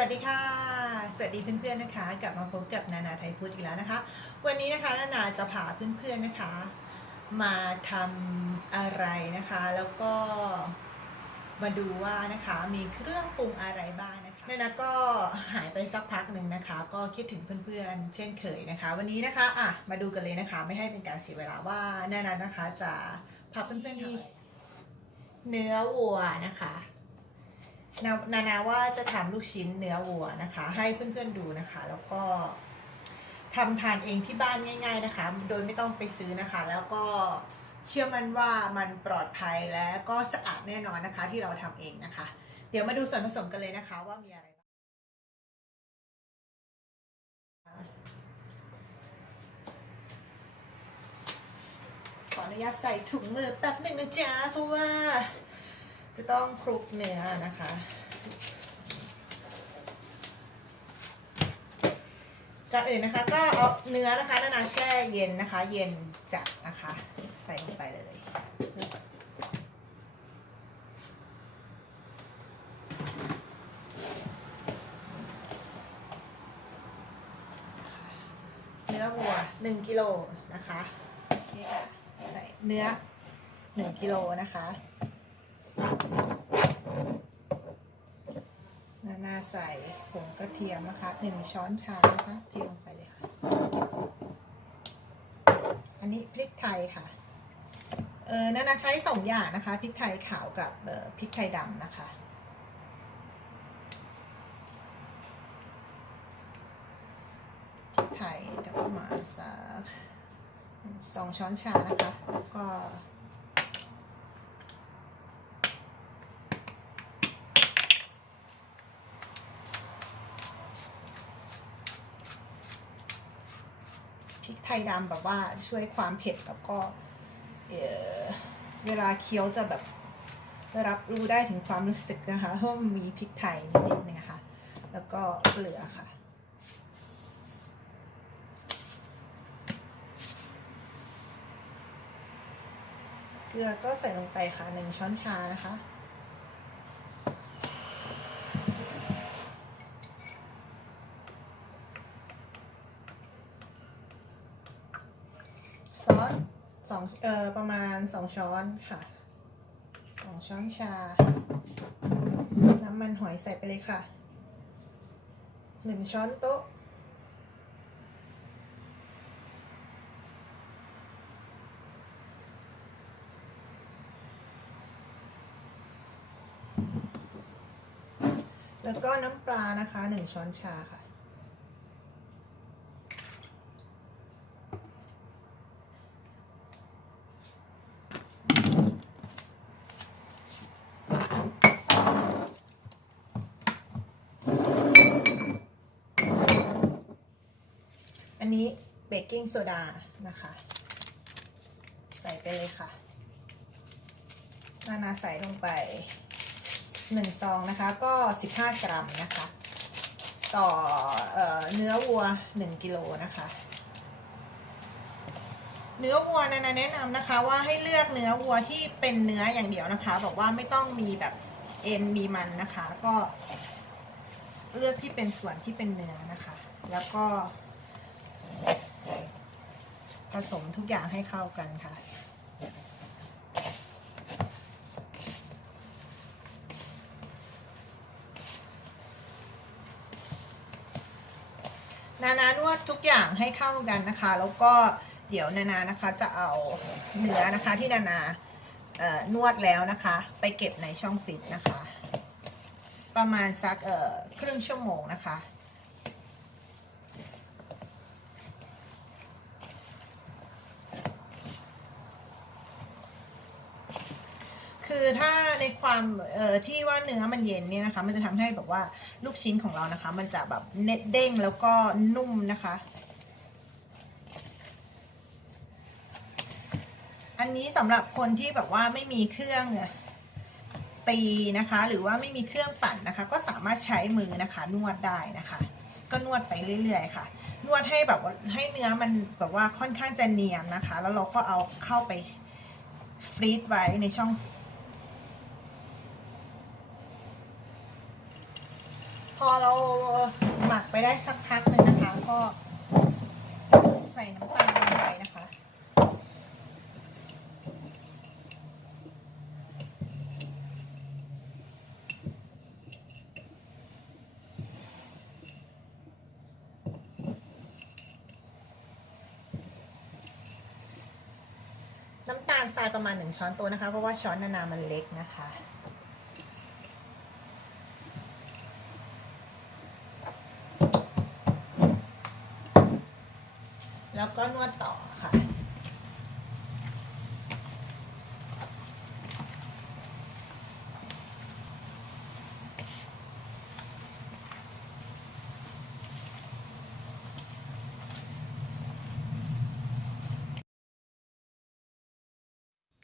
วัสดีค่ะ สวัสดีเพื่อนๆนะคะ กลับมาพบกับนานาไทยฟู้ดอีกแล้วนะคะ วันนี้นะคะนานาจะพาเพื่อนๆนะคะ มาทำอะไรนะคะ แล้วก็มาดูว่านะคะมีเครื่องปรุงอะไรบ้างนะคะนานาก็หายไปสักพักหนึ่งนะคะ ก็คิดถึงเพื่อนๆ เช่นเคยนะคะ วันนี้นะคะอะมาดูกันเลยนะคะ ไม่ให้เป็นการเสียเวลาว่านานานะคะจะพาเพื่อนๆเนื้อวัวนะคะ นานานาว่าจะทำลูกชิ้นเนื้อวัวนะคะ ให้เพื่อนๆดูนะคะ แล้วก็ทำทานเองที่บ้านง่าย ๆนะคะ โดยไม่ต้องไปซื้อนะคะ แล้วก็เชื่อมั่นว่ามันปลอดภัยและก็สะอาดแน่นอนนะคะ ที่เราทำเองนะคะ เดี๋ยวมาดูส่วนผสมกันเลยนะคะ ว่ามีอะไรบ้างขออนุญาตใส่ถุงมือแป๊บหนึ่งนะจ๊ะเพราะว่า จะต้องคลุกเนื้อนะคะ ก่อนอื่นนะคะ ก็เอาเนื้อนะคะนานาแช่เย็นนะคะ เย็นจัดนะคะ ใส่ลงไปเลยเนื้อวัวหนึ่งกิโลนะคะโอเคค่ะใส่เนื้อหนึ่งกิโลนะคะ นานาใส่ผงกระเทียมนะคะหนึ่งช้อนชานะคะเทลงไปเลยค่ะ อันนี้พริกไทยค่ะ เออนานาใช้สองอย่างนะคะ พริกไทยขาวกับออพริกไทยดำนะคะพริกไทยเดี๋ยวประมาสักสองช้อนชานะคะ แล้วก็ ไทยดำแบบว่าช่วยความเผ็ดแล้วก็เออเวลาเคี้ยวจะแบบรับรู้ได้ถึงความรู้สึกนะคะเพราะมันมีพริกไทยนิดนึงนะคะ แล้วก็เกลือค่ะ เกลือก็ใส่ลงไปค่ะหนึ่งช้อนชานะคะ ซอสสองเอ่อประมาณสอง ช้อนค่ะสองช้อนชา น้ำมันหอยใส่ไปเลยค่ะหนึ่งช้อนโต๊ะ แล้วก็น้ำปลานะคะหนึ่งช้อนชาค่ะ อันนี้เบกกิ้งโซดานะคะ ใส่ไปเลยค่ะ นานาใส่ลงไปหนึ่งซองนะคะ ก็ 15 กรัมนะคะ ต่อเออเนื้อวัว 1 กิโลนะคะ เนื้อวัวนานาแนะนำนะคะว่าให้เลือกเนื้อวัวที่เป็นเนื้ออย่างเดียวนะคะ บอกว่าไม่ต้องมีแบบเอ็นมีมันนะคะ ก็ เลือกที่เป็นส่วนที่เป็นเนื้อนะคะ แล้วก็ ผสมทุกอย่างให้เข้ากันค่ะ นานานวดทุกอย่างให้เข้ากันนะคะ แล้วก็เดี๋ยวนานานะคะจะเอาเนื้อนะคะที่นานานวดแล้วนะคะ ไปเก็บในช่องฟิตนะคะ ประมาณสักครึ่งชั่วโมงนะคะ คือถ้าในความเอ่อที่ว่าเนื้อมันเย็นเนี่ยนะคะ มันจะทำให้แบบว่าลูกชิ้นของเรานะคะ มันจะแบบเน็ตเด้งแล้วก็นุ่มนะคะ อันนี้สำหรับคนที่แบบว่าไม่มีเครื่องตีนะคะ หรือว่าไม่มีเครื่องปั่นนะคะ ก็สามารถใช้มือนะคะ นวดได้นะคะ ก็นวดไปเรื่อยๆค่ะ นวดให้แบบว่าให้เนื้อมันแบบว่าค่อนข้างจะเนียนนะคะ แล้วเราก็เอาเข้าไปฟรีซไว้ในช่อง พอเราหมักไปได้สักพักหนึ่งนะคะ ก็ใส่น้ำตาลลงไปนะคะ น้ำตาลทรายประมาณหนึ่งช้อนโต๊ะนะคะ เพราะว่าช้อนนานามันเล็กนะคะ แล้วก็นวดต่อค่ะ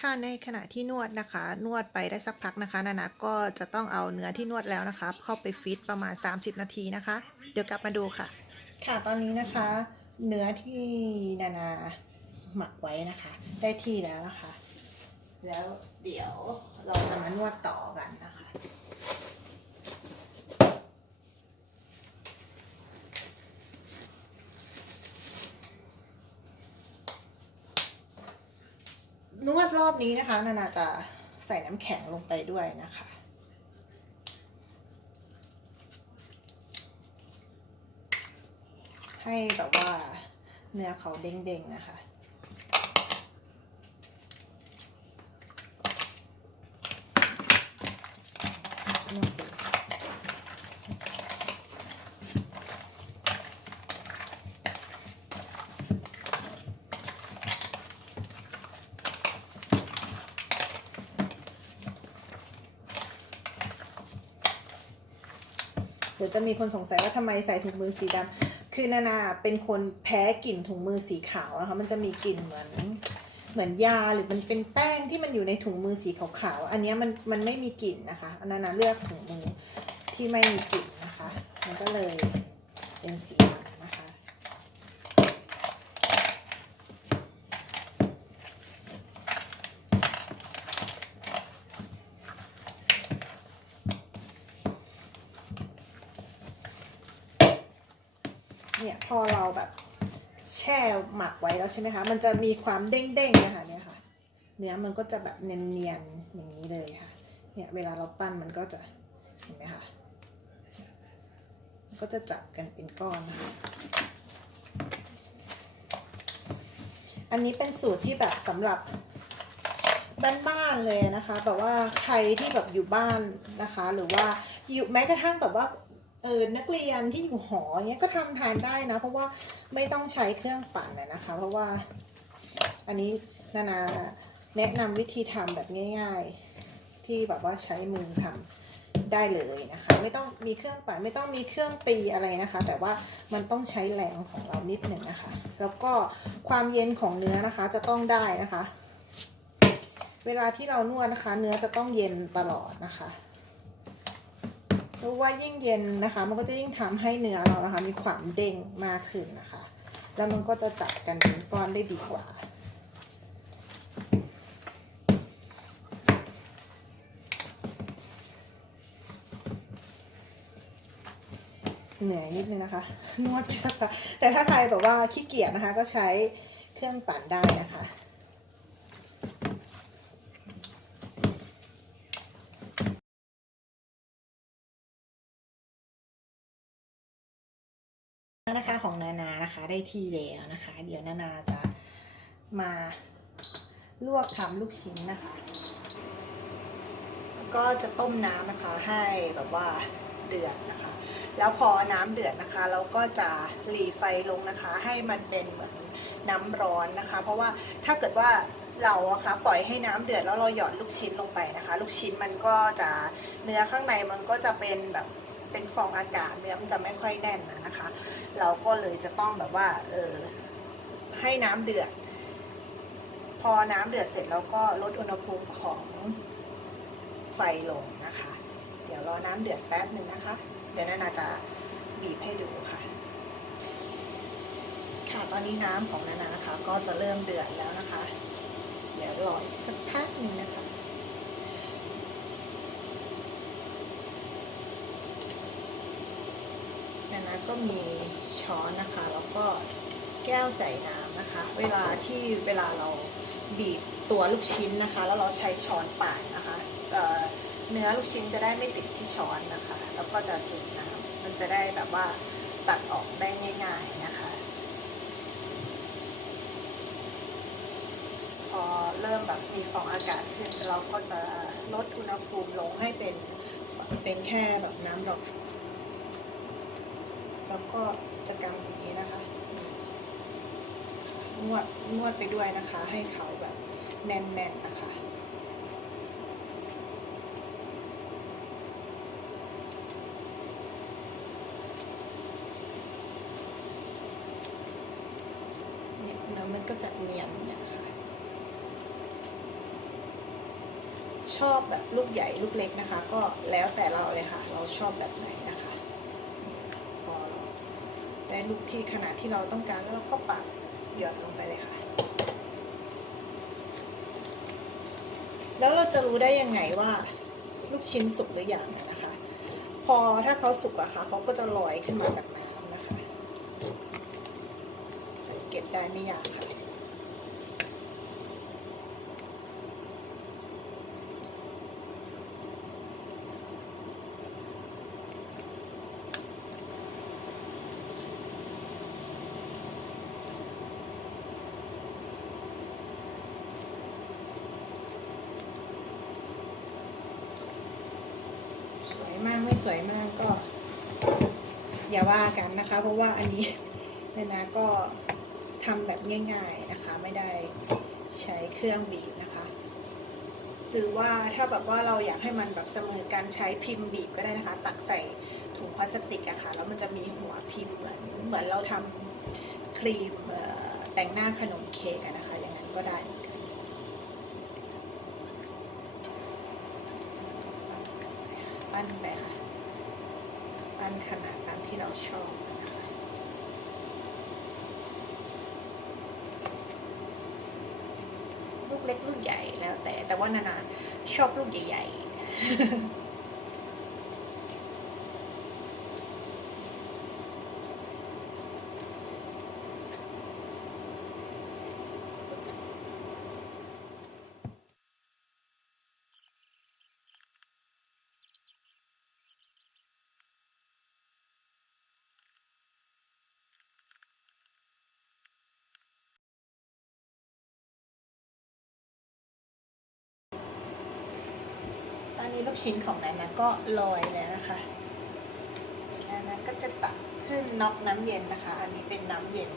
ค่ะในขณะที่นวดนะคะ นวดไปได้สักพักนะคะ นานาก็จะต้องเอาเนื้อที่นวดแล้วนะคะ เข้าไปฟิตประมาณ 30 นาทีนะคะ เดี๋ยวกลับมาดูค่ะ ค่ะตอนนี้นะคะ เนื้อที่นานาหมักไว้นะคะ ได้ที่แล้วนะคะ แล้วเดี๋ยวเราจะมานวดต่อกันนะคะนวดรอบนี้นะคะ นานาจะใส่น้ำแข็งลงไปด้วยนะคะ ให้แบบว่าเนื้อเขาเด้งๆนะคะเดี๋ยวจะมีคนสงสัยว่าทำไมใส่ถุงมือสีดำ คือนานาเป็นคนแพ้กลิ่นถุงมือสีขาวนะคะมันจะมีกลิ่นเหมือนเหมือนยาหรือมันเป็นแป้งที่มันอยู่ในถุงมือสีขาวๆอันนี้มันมันไม่มีกลิ่นนะคะนนานาเลือกถุงมือที่ไม่มีกลิ่นนะคะ มันก็เลยเป็นสีดำนะคะ เนี่ยพ อเราแบบแช่หมักไว้แล้วใช่ไหมคะ มันจะมีความเด้งๆนะคะเนี่ยค่ะ เนื้อมันก็จะแบบเนียนๆอย่างนี้เลยค่ะ เนี่ยเวลาเราปั้นมันก็จะเห็นไหมคะมันก็จะจับกันเป็นก้อนนะคะอันนี้เป็นสูตรที่แบบสำหรับบ้านๆเลยนะคะ แบบว่าใครที่แบบอยู่บ้านนะคะ หรือว่าอยู่แม้กระทั่งแบบว่า เออนักเรียนที่อยู่หอเงี้ยก็ทำทานได้นะ เพราะว่าไม่ต้องใช้เครื่องปั่นนะนะคะ เพราะว่า อันนี้นานาแนะนำวิธีทำแบบง่าย ๆ ที่แบบว่าใช้มือทำได้เลยนะคะ ไม่ต้องมีเครื่องปั่นไม่ต้องมีเครื่องตีอะไรนะคะ แต่ว่ามันต้องใช้แรงของเรานิดหนึ่งนะคะ แล้วก็ความเย็นของเนื้อนะคะจะต้องได้นะคะ เวลาที่เรานวดนะคะ เนื้อจะต้องเย็นตลอดนะคะ เพราะว่ายิ่งเย็นนะคะ มันก็จะยิ่งทำให้เนื้อเรานะคะ มีความเด้งมากขึ้นนะคะ แล้วมันก็จะจับกันเป็นก้อนได้ดีกว่าเหนื่อยนิดนึงนะคะ นวดไปสักพักแต่ถ้าใครแบบว่าขี้เกียจนะคะ ก็ใช้เครื่องปั่นได้นะคะของนานานะคะ ได้ที่แล้วนะคะ เดี๋ยวนานาจะมาลวกทำลูกชิ้นนะคะ ก็จะต้มน้ำนะคะให้แบบว่าเดือดนะคะ แล้วพอน้ำเดือดนะคะเราก็จะหลีไฟลงนะคะ ให้มันเป็นเหมือนน้ำร้อนนะคะ เพราะว่าถ้าเกิดว่าเราอะคะปล่อยให้น้ำเดือดแล้วเราหยอดลูกชิ้นลงไปนะคะ ลูกชิ้นมันก็จะเนื้อข้างในมันก็จะเป็นแบบ เป็นฟองอากาศเนื้อมันจะไม่ค่อยแน่นนะคะ เราก็เลยจะต้องแบบว่าเออให้น้ำเดือด พอน้ำเดือดเสร็จแล้วก็ลดอุณหภูมิของไฟลงนะคะ เดี๋ยวรอน้ำเดือดแป๊บหนึ่งนะคะ เดี๋ยวนานาจะบีบให้ดูค่ะ ค่ะตอนนี้น้ำของนานานะคะ ก็จะเริ่มเดือดแล้วนะคะ เดี๋ยวรออีกสักพักหนึ่งนะคะ นะก็มีช้อนนะคะ แล้วก็แก้วใส่น้ำนะคะ เวลาที่เวลาเราบีบตัวลูกชิ้นนะคะ แล้วเราใช้ช้อนปาดนะคะเเนื้อลูกชิ้นจะได้ไม่ติดที่ช้อนนะคะ แล้วก็จะจุ่มน้ำมันจะได้แบบว่าตัดออกได้ง่ายๆนะคะ พอเริ่มแบบมีฟองอากาศขึ้นเราก็จะลดอุณหภูมิลงให้เป็นเป็นแค่แบบน้ำดอก แล้วก็จะกำอย่างนี้นะคะ นวดนวดไปด้วยนะคะ ให้เขาแบบแน่นๆนะคะเนี่ยแล้วมันก็จะเนียนเนี่ยค่ะ ชอบแบบลูกใหญ่ลูกเล็กนะคะ ก็แล้วแต่เราเลยค่ะ เราชอบแบบไหนนะคะ พอเรา ได้ลูกที่ขนาดที่เราต้องการแล้วเราก็ปักหย่อนลงไปเลยค่ะ แล้วเราจะรู้ได้ยังไงว่าลูกชิ้นสุกหรือยังนะคะ พอถ้าเขาสุกอะค่ะเขาก็จะลอยขึ้นมาจากน้ำนะคะสังเกตได้ไม่ยากค่ะ มากไม่สวยมากก็ อย่าว่ากันนะคะ เพราะว่าอันนี้เนยนะก็ทำแบบง่ายๆนะคะ ไม่ได้ใช้เครื่องบีบนะคะ หรือว่าถ้าแบบว่าเราอยากให้มันแบบเสมอกันใช้พิมพ์บีบก็ได้นะคะ ตักใส่ถุงพลาสติกอะค่ะแล้วมันจะมีหัวพิมพ์เหมือนเหมือนเราทำครีมแต่งหน้าขนมเค้กอะนะคะ อย่างนั้นก็ได้เหมือนกัน ปั้นไปค่ะ ปั้ นขนาดตามที่เราชอบนะคะลูกเล็กลูกใหญ่แล้วแต่แต่ว่านานาชอบลูกใหญ่ ๆ นี้ลูกชิ้นของนันนะก็ลอยแล้วนะคะแล้วนะก็จะตักขึ้นน็อกน้ำเย็นนะคะ อันนี้เป็นน้ำเย็น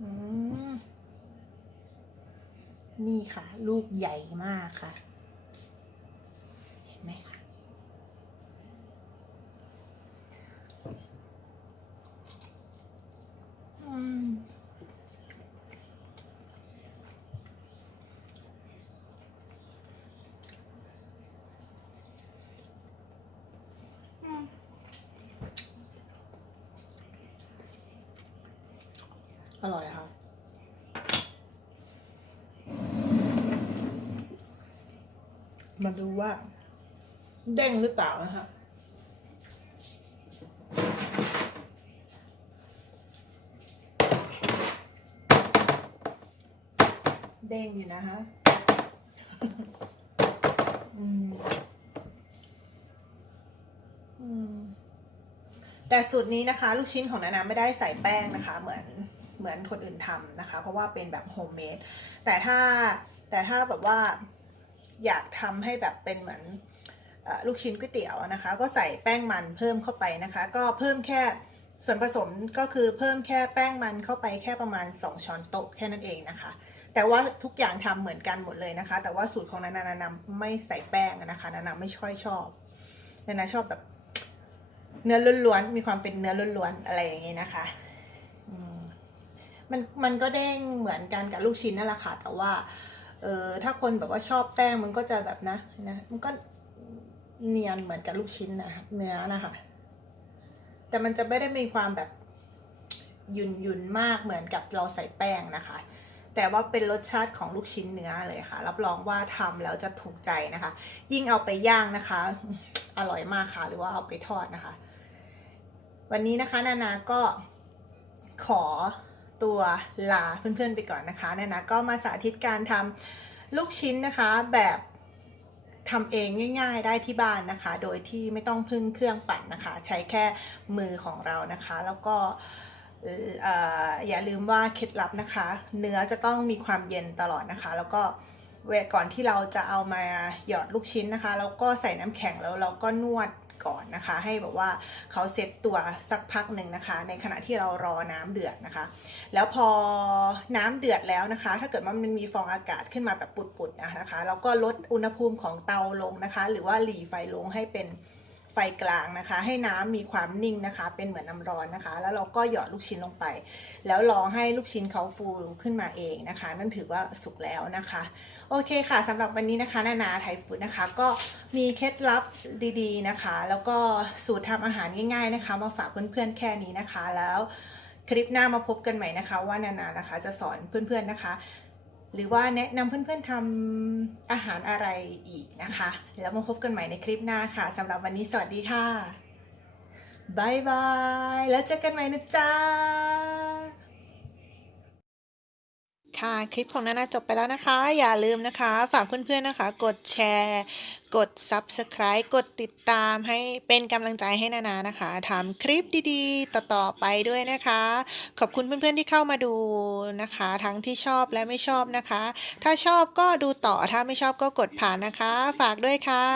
อืม นี่ค่ะ ลูกใหญ่มากค่ะ เห็นไหมคะอืมอืมอร่อยค่ะ มาดูว่า เด้งหรือเปล่านะคะเด้งอยู่นะคะอืมอืมแต่สูตรนี้นะคะ ลูกชิ้นของนานาไม่ได้ใส่แป้งนะคะ เหมือนเหมือนคนอื่นทำนะคะ เพราะว่าเป็นแบบโฮมเมดแต่ถ้าแต่ถ้าแบบว่า อยากทำให้แบบเป็นเหมือนอลูกชิ้นก๋วยเตี๋ยวนะคะ ก็ใส่แป้งมันเพิ่มเข้าไปนะคะ ก็เพิ่มแค่ส่วนผสมก็คือเพิ่มแค่แป้งมันเข้าไปแค่ประมาณ 2 ช้อนโต๊ะแค่นั้นเองนะคะ แต่ว่าทุกอย่างทำเหมือนกันหมดเลยนะคะ แต่ว่าสูตรของนานานานาไม่ใส่แป้งนะคะนานาไม่ค่อยชอบนานาชอบแบบเนื้อล้วนๆมีความเป็นเนื้อล้วนๆอะไรอย่างนี้นะคะมันมันก็เด้งเหมือนกันกับลูกชิ้นนั่นแหละค่ะแต่ว่า เออถ้าคนแบบว่าชอบแป้งมันก็จะแบบนะนะมันก็เนียนเหมือนกับลูกชิ้นนะเนื้อนะคะแต่มันจะไม่ได้มีความแบบหยุ่นยุนมากเหมือนกับเราใส่แป้งนะคะ แต่ว่าเป็นรสชาติของลูกชิ้นเนื้อเลยค่ะ รับรองว่าทำแล้วจะถูกใจนะคะ ยิ่งเอาไปย่างนะคะ อร่อยมากค่ะ หรือว่าเอาไปทอดนะคะ วันนี้นะคะนานาก็ขอ ตัวลาเพื่อนๆไปก่อนนะคะนานาก็มาสาธิตการทำลูกชิ้นนะคะแบบทำเองง่าย ๆ ได้ที่บ้านนะคะ โดยที่ไม่ต้องพึ่งเครื่องปั่นนะคะ ใช้แค่มือของเรานะคะ แล้วก็ออย่าลืมว่าเคล็ดลับนะคะ เนื้อจะต้องมีความเย็นตลอดนะคะ แล้วก็เวก่อนที่เราจะเอามาหยอดลูกชิ้นนะคะ แล้วก็ใส่น้ำแข็งแล้วเราก็นวด ก่อนนะคะ ให้แบบว่าเขาเซตตัวสักพักหนึ่งนะคะ ในขณะที่เรารอน้ำเดือดนะคะ แล้วพอน้ำเดือดแล้วนะคะ ถ้าเกิดว่ามันมีฟองอากาศขึ้นมาแบบปุดๆนะคะ เราก็ลดอุณหภูมิของเตาลงนะคะ หรือว่าหลีไฟลงให้เป็น ฟกลางนะคะ ให้น้ำมีความนิ่งนะคะ เป็นเหมือนน้ำร้อนนะคะ แล้วเราก็หยอดลูกชิ้นลงไป แล้วรอให้ลูกชิ้นเขาฟูขึ้นมาเองนะคะ นั่นถือว่าสุกแล้วนะคะ โอเคค่ะสำหรับวันนี้นะคะ นานาไทยฟู้ดนะคะ ก็มีเคล็ดลับดีๆนะคะ แล้วก็สูตรทำอาหารง่าย ๆนะคะ มาฝากเพื่อนๆแค่นี้นะคะ แล้วคลิปหน้ามาพบกันใหม่นะคะ ว่านานานะคะ จะสอนเพื่อนๆนะคะ หรือว่าแนะนำเพื่อนๆทำอาหารอะไรอีกนะคะ แล้วมาพบกันใหม่ในคลิปหน้าค่ะสำหรับวันนี้สวัสดีค่ะบายบาย แล้วเจอกันใหม่นะจ๊ะ ค่ะ คลิปของนานาจบไปแล้วนะคะ อย่าลืมนะคะ ฝากเพื่อนๆนะคะ กดแชร์ กด Subscribe กดติดตามให้เป็นกำลังใจให้นานานะคะทำคลิปดีๆ ต่อๆไปด้วยนะคะ ขอบคุณเพื่อนๆที่เข้ามาดูนะคะ ทั้งที่ชอบและไม่ชอบนะคะ ถ้าชอบก็ดูต่อถ้าไม่ชอบก็กดผ่านนะคะ ฝากด้วยค่ะ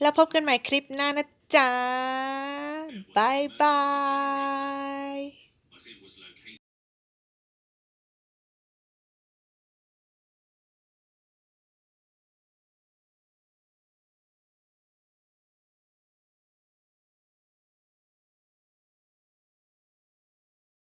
แล้วพบกันใหม่คลิปหน้านะจ๊ะบายบาย